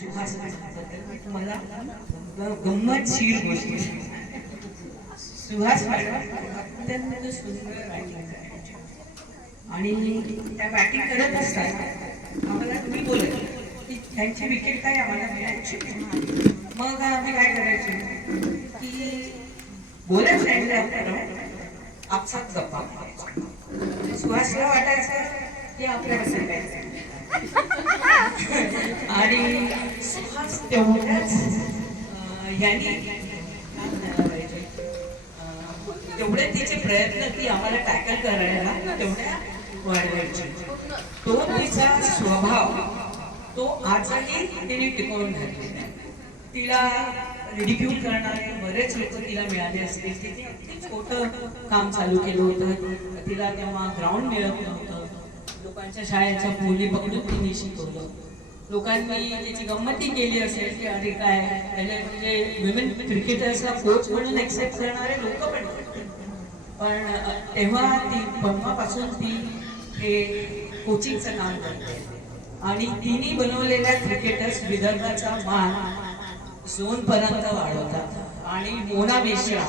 तुम्हाला गंमतशीर गोष्टी सुहास अत्यंत सुंदर बॅटिंग करायचे आणि त्या बॅटिंग करत असताना आम्हाला तुम्ही बोलत की त्यांची विकेट काय आम्हाला मिळायची. मग आम्ही काय करायचो की बोलत साईडला आपसात गप्पा सुहासला वाटायचं की आपल्याला सांगायचं आणि सुहास तेवढ्याच यांनी तेवढे तिचे प्रयत्न ती आम्हाला टॅकल करायला तेवढ्या वाढवायचे. तो तिचा स्वभाव तो आजही तिने टिकवून धरलेला. तिला रिडिक्यूल करणारे बरेच लोक तिला मिळाले असतील. तिने अगदी छोटं काम चालू केलं होतं. तिला तेव्हा ग्राउंड मिळत नव्हतं. लोकांच्या शाळेच्या मुली पकडून तिने शिकवलं. लोकांनी त्याची गंमती केली असेल की अरे काय म्हणजे विमेन क्रिकेटर्सला कोच म्हणून एक्सेप्ट करणारे लोक पण तेव्हा तेव्हापासून ती हे कोचिंगचं काम करते आणि तिने बनवलेल्या क्रिकेटर्स विदर्भाचा मान झोन पर्यंत वाढवतात आणि मोना मेश्रा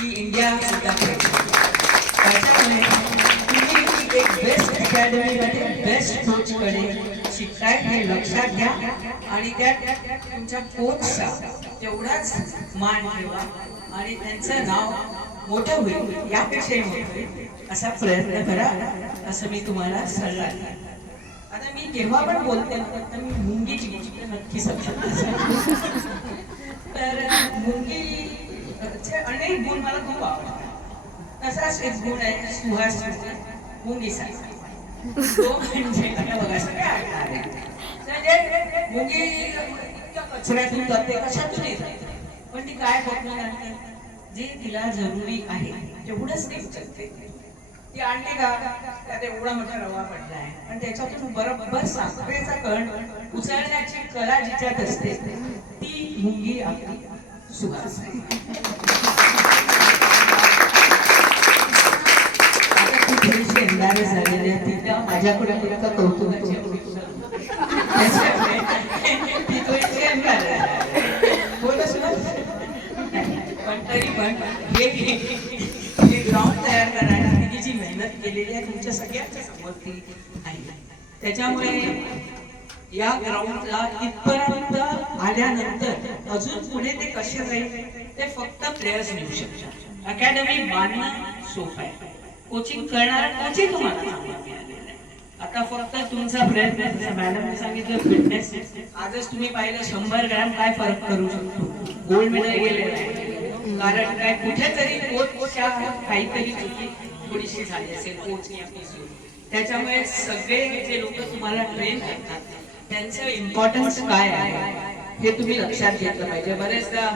ही इंडिया सुद्धा त्याच्यामुळे तुम्ही एक बेस्ट अकॅडमीमध्ये बेस्ट कोचकडे शिकताय हे लक्षात घ्या आणि त्यात तुमच्या कोचचा तेवढाच मान ठेवा आणि त्यांचं नाव मोठं होईल यापेक्षाही मोठं होईल असा प्रयत्न करा असं मी तुम्हाला सल्ला देईन. आता मी केव्हा पण बोलते तर मी मुंगीची गोष्ट नक्की समजा. तर मुंगीचे अनेक गुण मला खूप आवडतात. तसाच एक गुण आहे सुहास मुंगीचा. तो म्हणजे बघा सगळ्या म्हणजे मुंगी कचऱ्यातून जाते कशातून येते पण ती काय बघून आणते जे तिला जरुरी आहे तेवढंच ती उचलते. ती आणते का त्यात एवढा मोठा रवा पडला आहे पण त्याच्यातून बरोबर साखरेचा कण उचलण्याची कला जिच्यात असते ती मुंगी आपली सुहास आहे. आता खूप थोडीशी अंदाज झालेली आहे तिला माझ्याकडे तिला कौतुक पण तरी पण हे ग्राउंड तयार करायला तिने जी मेहनत केलेली आहे तुमच्या सगळ्यांच्या समोर ती आहे. त्याच्यामुळे या ग्राउंडला इथपर्यंत आल्यानंतर अजून पुढे ते कसे जाईल ते फक्त प्लेयर्स मिळू शकतात. अकॅडमी बांधणं सोपं आहे. कोचिंग करणारा कोचिंग तुम्हाला आता फक्त तुमचा प्रयत्न. मॅडमने सांगितलं फिटनेस. आजच तुम्ही पाहिलं 100 ग्रॅम काय फरक करू शकतो. गोल्ड मेडल गेलेलं आहे कारण काय कुठेतरी कोचच्या काहीतरी चुकी थोडीशी झाली असेल कोच त्याच्यामुळे सगळे जे लोक तुम्हाला ट्रेन करतात त्यांचं इम्पॉर्टन्स काय आहे हे तुम्ही लक्षात घेतलं पाहिजे. बरेचदा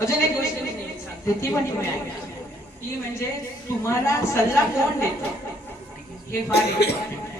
अजून एक गोष्ट सांगते ती पण तुम्ही ऐका. ती म्हणजे तुम्हाला सल्ला कोण देतो हे फार इम्पॉर्टंट आहे.